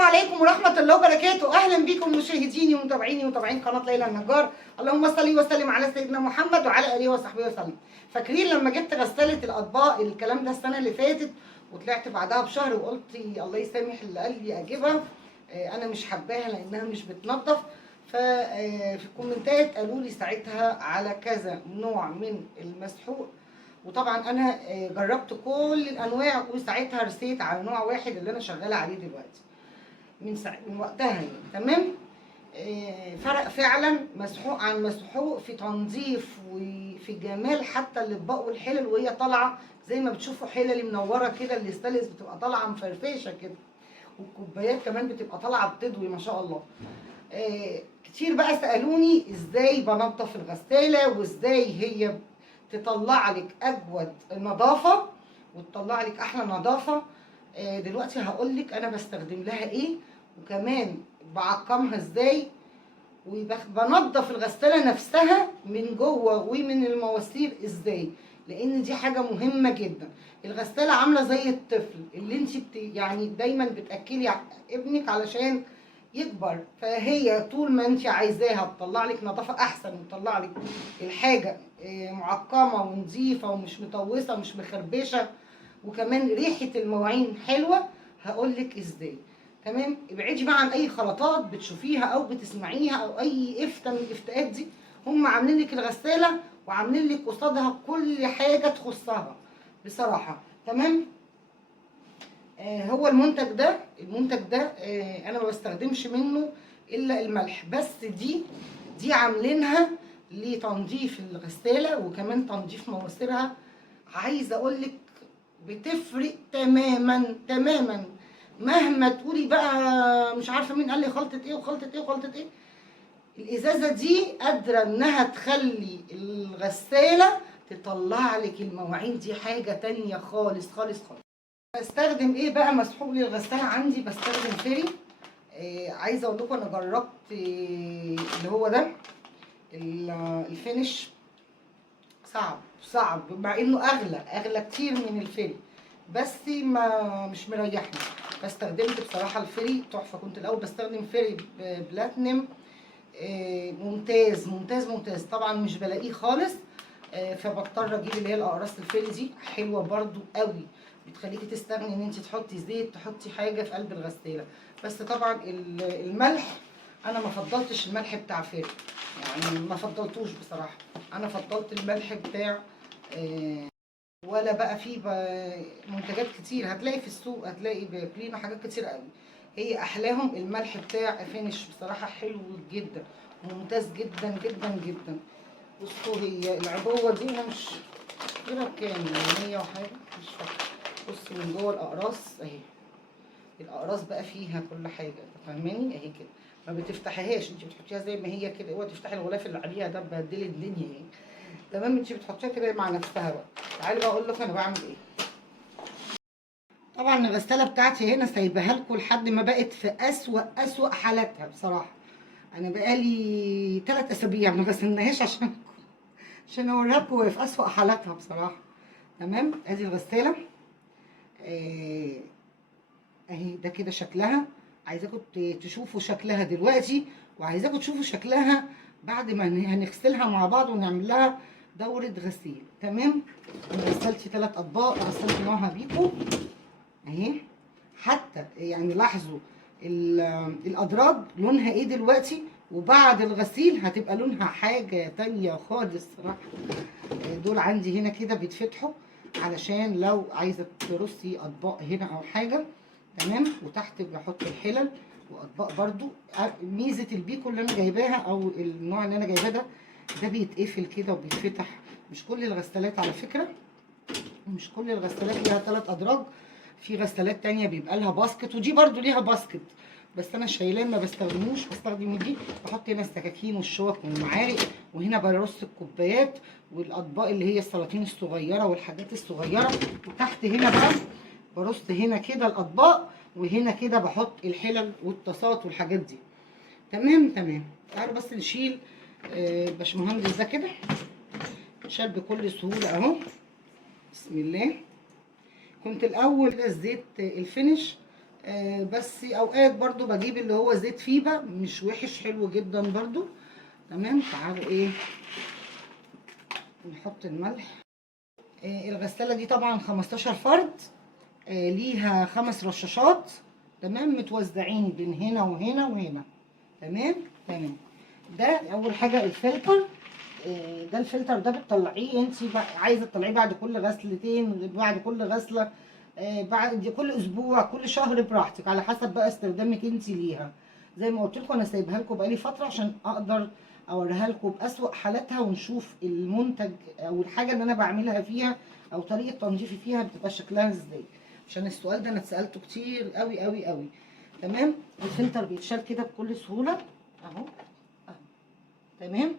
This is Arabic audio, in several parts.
عليكم ورحمة الله وبركاته. أهلا بكم مشاهديني ومتابعيني ومتابعين قناة ليلى النجار. اللهم صل وسلم على سيدنا محمد وعلى آله وصحبه وسلم. فاكرين لما جبت غسالة الأطباق الكلام ده السنة اللي فاتت وطلعت بعدها بشهر وقلت الله يسامح اللي قال لي أجيبها، أنا مش حباها لأنها مش بتنظف. ففي الكومنتات قالوا لي ساعتها على كذا نوع من المسحوق، وطبعا انا جربت كل الانواع وساعتها رسيت على نوع واحد اللي انا شغاله عليه دلوقتي من وقتها يعني. تمام. فرق فعلا مسحوق عن مسحوق في تنظيف وفي جمال حتى الاطباق والحلل وهي طالعه زي ما بتشوفوا حلل منوره كده، الاستانلس بتبقى طالعه مفرفشه كده، والكوبايات كمان بتبقى طالعه بتضوي ما شاء الله. كتير بقى سالوني ازاي بنضف الغساله وازاي هي تطلع لك اجود نظافه وتطلع لك احلى نظافه. دلوقتي هقول لك انا بستخدم لها ايه وكمان بعقمها ازاي، وبنضف الغساله نفسها من جوه ومن المواسير ازاي، لان دي حاجه مهمه جدا. الغساله عامله زي الطفل اللي انت يعني دايما بتاكلي ابنك علشان يكبر، فهي طول ما انت عايزاها تطلع لك نظافه احسن وتطلع لك الحاجه معقمه ونظيفه ومش مطوسه ومش مخربشه، وكمان ريحه المواعين حلوه. هقول لك ازاي. تمام. ابعدي بقى عن اي خلطات بتشوفيها او بتسمعيها او اي افتة من الافتاءات دي. هم عاملين لك الغساله وعاملين لك قصادها كل حاجه تخصها بصراحه. تمام. هو المنتج ده انا ما بستخدمش منه الا الملح بس. دي عاملينها لتنظيف الغساله وكمان تنظيف مواسيرها. عايزه اقول لك بتفرق تماما تماما، مهما تقولي بقى مش عارفه مين قال لي خلطه ايه وخلطه ايه وخلطه ايه. الازازه دي قادره انها تخلي الغساله تطلع لك المواعين دي حاجه تانية خالص خالص خالص. بستخدم ايه بقى مسحوق للغساله عندي؟ بستخدم فيري. عايزه اقول لكم انا جربت اللي هو ده الفينش. صعب مع انه اغلى كتير من الفيري، بس ما مش مريحني. فاستخدمت بصراحه الفيري تحفه. كنت الاول بستخدم فيري بلاتينم ممتاز ممتاز ممتاز، طبعا مش بلاقيه خالص. فبضطر اجيب اللي هي الاقراص الفيري دي، حلوه برضو قوي، بتخليكي تستغني ان انت تحطي زيت تحطي حاجه في قلب الغساله. بس طبعا الملح انا ما فضلتش الملح بتاع فيري، يعني ما فضلتوش بصراحه. انا فضلت الملح بتاع ولا بقى فيه منتجات كتير هتلاقي في السوق، هتلاقي بكلينو حاجات كتير قوي. هي احلاهم الملح بتاع فينش بصراحه حلو جدا ممتاز جدا جدا جدا. بصوا هي العبوه دي انا مش فاكره بكام، 100 وحاجه مش فاكره. بصي من جوه الاقراص اهي، الاقراص بقى فيها كل حاجه، فاهماني؟ اهي كده ما بتفتحيهاش، انت بتحطيها زي ما هي كده. اوعي تفتحي الغلاف اللي عليها ده بهدلي الدنيا يعني. تمام. انت بتحطيها كده مع نفسها بقى. تعالي بقى اقول لك انا بعمل ايه. طبعا الغساله بتاعتي هنا سايباها لكم لحد ما بقت في اسوأ حالاتها بصراحه. انا بقالي 3 اسابيع ما غسلناهاش عشان اوريها لكم في اسوأ حالاتها بصراحه. تمام. ادي الغساله اهي، ده كده شكلها. عايزاكم تشوفوا شكلها دلوقتي وعايزاكم تشوفوا شكلها بعد ما هنغسلها مع بعض ونعمل لها دورة غسيل. تمام. انا غسلت 3 اطباق وغسلت نوعها بيكو اهي. حتى يعني لاحظوا الادراج لونها ايه دلوقتي، وبعد الغسيل هتبقى لونها حاجة تانية خالص صراحة. دول عندي هنا كده بيتفتحوا علشان لو عايزة ترصي اطباق هنا او حاجة. تمام. وتحت بحط الحلل واطباق برضو. ميزه البيكو اللي انا جايباها او النوع اللي انا جايباه ده بيتقفل كده وبيتفتح. مش كل الغسالات على فكره، مش كل الغسالات ليها 3 ادراج. في غسالات تانية بيبقى لها باسكت، ودي برضو ليها باسكت، بس انا شايلاه ما بستخدموش. بستخدم دي، بحط هنا السكاكين والشوك والمعالق، وهنا برص الكوبايات والاطباق اللي هي السلاطين الصغيره والحاجات الصغيره. وتحت هنا بقى برص هنا كده الاطباق، وهنا كده بحط الحلل والطاسات والحاجات دي. تمام. تعالوا بس نشيل الباشمهندس ده كده. شال بكل سهوله اهو. بسم الله. كنت الاول كده الزيت الفينش بس اوقات برضو بجيب اللي هو زيت فيبا، مش وحش، حلو جدا برضو. تمام. تعالوا ايه نحط الملح. الغسالة دي طبعا 15 فرد، ليها 5 رشاشات، تمام، متوزعين بين هنا وهنا وهنا. تمام. تمام. ده اول حاجة الفلتر. ده الفلتر ده بتطلعيه انت عايزه تطلعيه بعد كل غسلتين، بعد كل غسله، بعد كل اسبوع، كل شهر، براحتك على حسب بقى استخدامك انت ليها. زي ما قلت لكم انا سايبها لكم بقالي فتره عشان اقدر اوريها لكم باسوأ حالاتها، ونشوف المنتج او الحاجه اللي انا بعملها فيها او طريقه تنظيفي فيها بتبقى شكلها ازاي، عشان السؤال ده انا اتسالته كتير قوي قوي قوي. تمام. الفلتر بيتشال كده بكل سهوله اهو. اهو. تمام.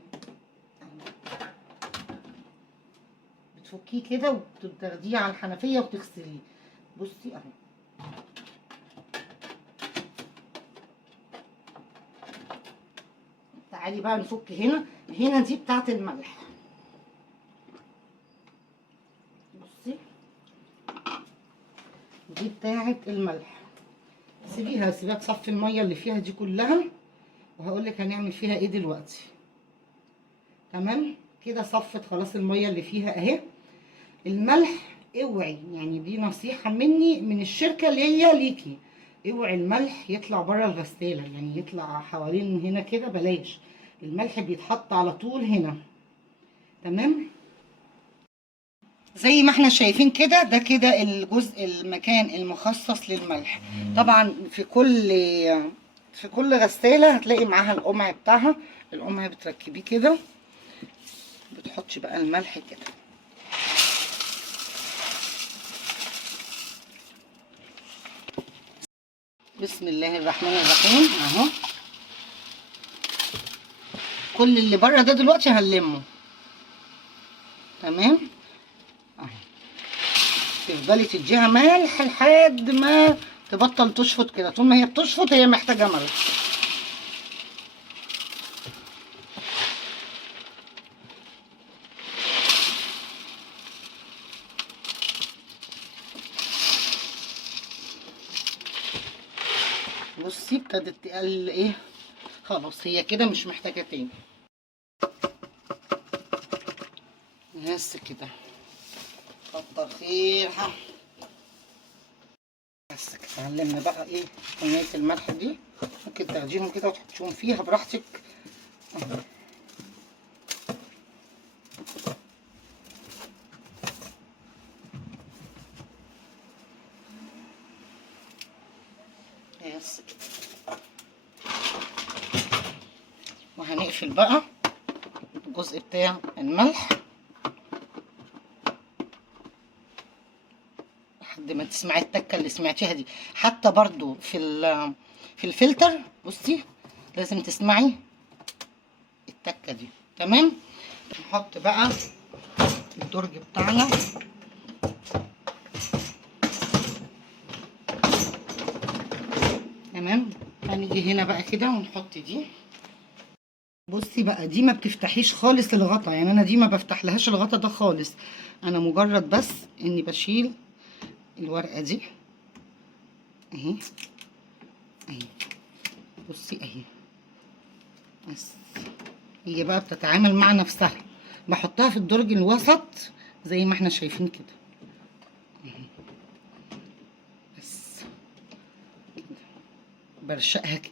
بتفكيه كده وتاخديه على الحنفيه وتغسليه. بصي اهو. تعالي بقى نفك هنا. هنا دي بتاعت الملح. بصي دي بتاعت الملح. سيبيها تصفي الميه اللي فيها دي كلها، وهقول لك هنعمل فيها ايه دلوقتي. تمام كده صفت خلاص الميه اللي فيها اهي. الملح اوعي، يعني دي نصيحه مني من الشركه اللي هي ليكي، اوعي الملح يطلع بره الغساله، يعني يطلع حوالين هنا كده بلاش. الملح بيتحط على طول هنا. تمام. زي ما احنا شايفين كده، ده كده الجزء المكان المخصص للملح. طبعا في كل غسالة هتلاقي معاها القمع بتاعها. القمع بتركبيه كده، بتحطي بقى الملح كده. بسم الله الرحمن الرحيم اهو. كل اللي بره ده دلوقتي هنلمه. تمام. اهو. تفضلي تديها ملح لحد ما تبطل تشفط كده. طول ما هي بتشفط هي محتاجه ملح. بصي ابتدت تقل ايه، خلاص هي كده مش محتاجه تاني. بس كده كتر خيرها. بس كده هنلم بقى ايه كميه الملح دي. ممكن تاخديهم كده وتحطيهم فيها براحتك. بس كده. وهنقفل بقى الجزء بتاع الملح لحد ما تسمعي التكه اللي سمعتيها دي. حتى برضو في الفلتر بصي لازم تسمعي التكه دي. تمام. نحط بقى الدرج بتاعنا. تمام. هنيجي هنا بقى كده ونحط دي. بصي بقى دي ما بتفتحيش خالص الغطا، يعني انا دي ما بفتح لهاش الغطا ده خالص. انا مجرد بس اني بشيل الورقه دي اهي. اهي بصي اهي. بس هي بقى بتتعامل مع نفسها. بحطها في الدرج الوسط زي ما احنا شايفين كده اهي. بس كده برشقها كده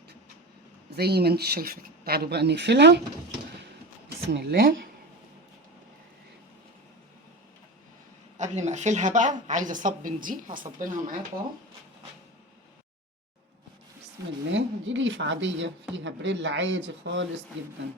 زي ما انت شايفه كده. تعالوا بقى نقفلها. بسم الله. قبل ما اقفلها بقى عايزه اصبن دي، هصبنها معاكم اهو. بسم الله. دي ليفه عاديه فيها بريل عادي خالص جدا.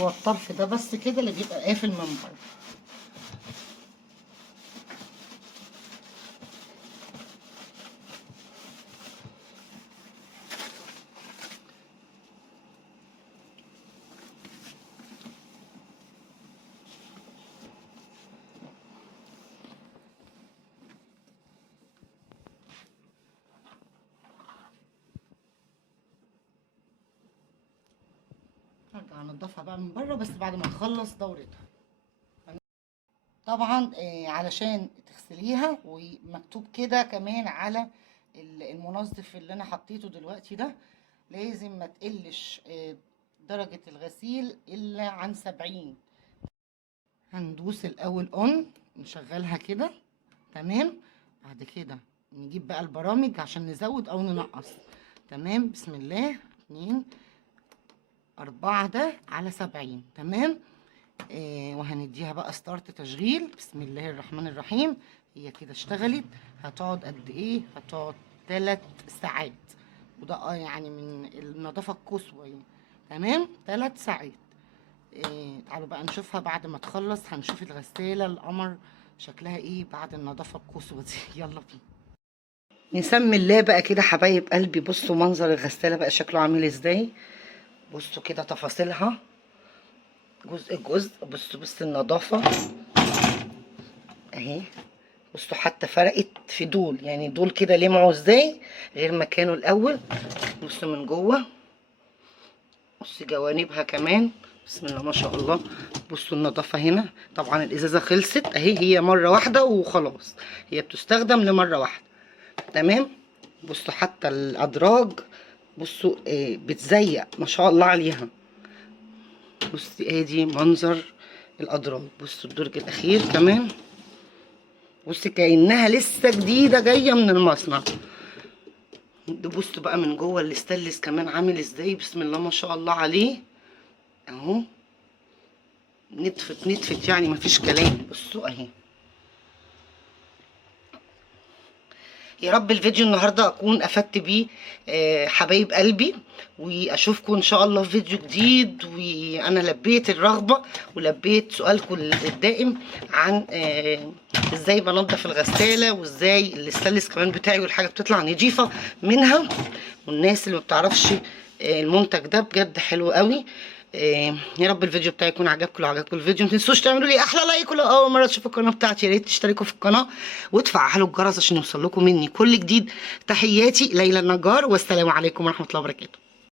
هو الطرف ده بس كده اللي بيبقى قافل من بره. هرجع انضفها بقى من بره بس بعد ما نخلص دورتها. طبعا علشان تغسليها، ومكتوب كده كمان على المنظف اللي انا حطيته دلوقتي ده، لازم ما تقلش درجة الغسيل الا عن 70. هندوس الاول اون، نشغلها كده تمام. بعد كده نجيب بقى البرامج عشان نزود او ننقص. تمام، بسم الله. 2 4 ده على 70. تمام. وهنديها بقى ستارت تشغيل. بسم الله الرحمن الرحيم. هي كده اشتغلت. هتقعد قد ايه؟ هتقعد 3 ساعات، وده يعني من النظافة القصوى يعني. تمام، 3 ساعات. تعالوا بقى نشوفها بعد ما تخلص. هنشوف الغسالة القمر شكلها ايه بعد النظافة القصوى دي. يلا بينا نسمي الله بقى كده حبايب قلبي. بصوا منظر الغسالة بقى شكله عامل ازاي. بصوا كده تفاصيلها جزء جزء. بصوا النظافة اهي. بصوا حتى فرقت في دول، يعني دول كده لمعوا ازاي غير ما كانوا الاول. بصوا من جوه، بصوا جوانبها كمان. بسم الله ما شاء الله. بصوا النظافة هنا. طبعا الازازة خلصت اهي، هي مرة واحدة وخلاص، هي بتستخدم لمرة واحدة. تمام. بصوا حتى الادراج، بصوا بتزيق ما شاء الله عليها. بصي ادي منظر الادراج. بصوا الدرج الاخير كمان، بصي كأنها لسه جديدة جاية من المصنع. بصوا بقى من جوه الاستانلس كمان عامل ازاي. بسم الله ما شاء الله عليه اهو. نتفت نتفت يعني مفيش كلام. بصوا اهي. يا رب الفيديو النهارده اكون افدت بيه حبايب قلبي، واشوفكم ان شاء الله في فيديو جديد. وانا لبيت الرغبه ولبيت سؤالكم الدائم عن ازاي بنضف الغساله، وازاي الاستانلس كمان بتاعي والحاجه بتطلع نضيفه منها. والناس اللي ما بتعرفش المنتج ده بجد حلو قوي. يا رب الفيديو بتاعي يكون عجبكم. لو عجبكم الفيديو ما تنسوش تعملوا لي احلى لايك، ولو اول مره تشوفوا القناه بتاعتي يا ريت تشتركوا في القناه وتفعلوا الجرس عشان يوصل لكم مني كل جديد. تحياتي ليلى النجار، والسلام عليكم ورحمه الله وبركاته.